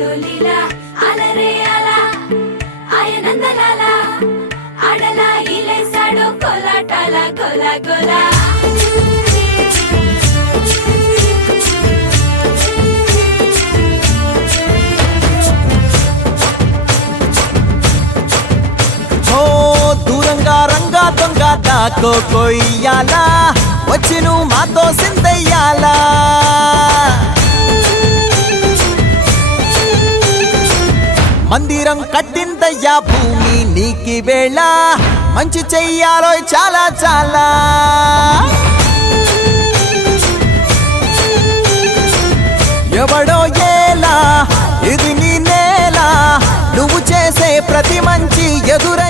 చేశాడు లీలా అలరే అలా ఆయనందలాల ఆడలా ఈలేశాడు కోలాటాల గోలా గోలా దూరంగా రంగా దొంగ దాకో కొయ్యాలా వచ్చి నువ్వు మాతో సిందయ్యాలా మందిరం కట్టిందయ్యా భూమి నీకి వేళ మంచి చెయ్యాలో చాలా చాలా ఎవడో ఏలా ఇది నీ నేల నువ్వు చేసే ప్రతి మంచి ఎదురై